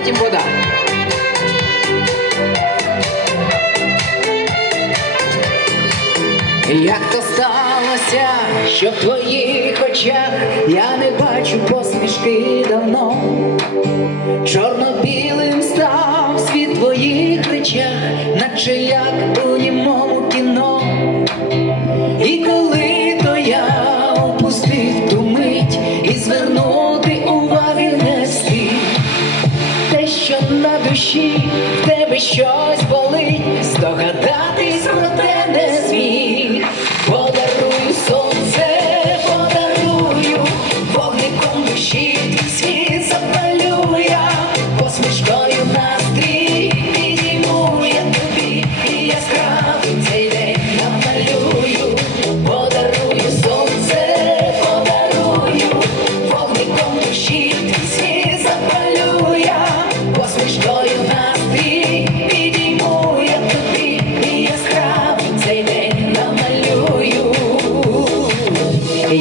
потім вода. Як то сталося, що в твоїх очах я не бачу посмішки давно, чорно-білим став світ твоїх речах, наче як у німому кіно. І душі. В тебе щось болить,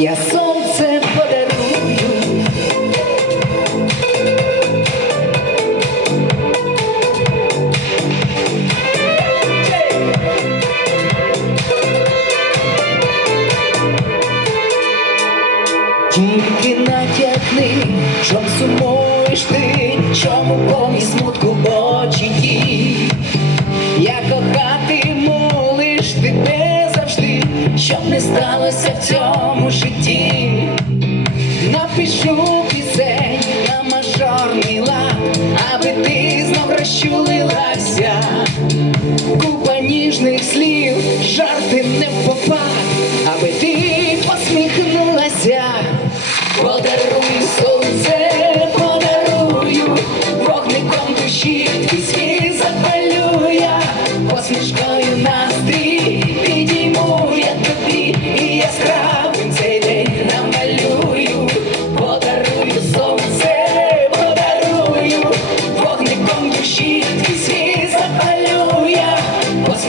я сонце подарую. Тільки натякни, сумуєш ти, чому помі смутку очі ті. Я кохатиму лиш тебе завжди, щоб не сталося в цьому житті. Напишу пісень на мажорний лад, аби ти знов розчулилася. Купа ніжних слів, жарти не в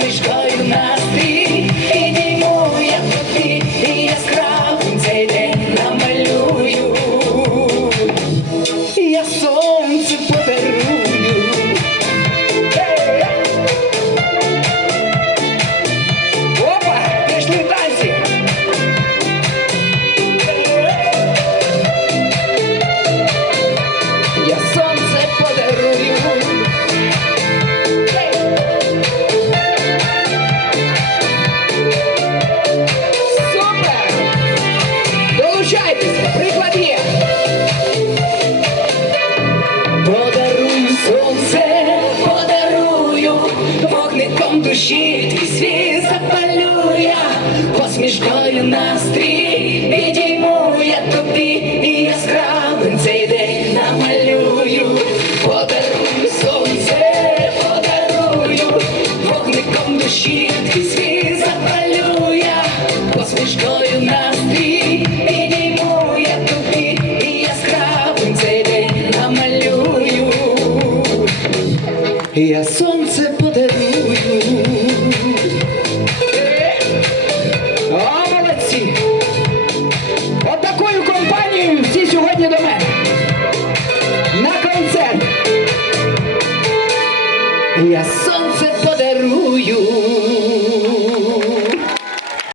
посмішкою настрій душі твій світ запалю я, посмішкою настрій підійму я тобі, і яскравим цей день намалюю, подарую сонце, подарую, вогником душі твій світ запалю я, посмішкою настрій я сонце подарую. О, молодці! От компанією всі сьогодні до мене. На концерт.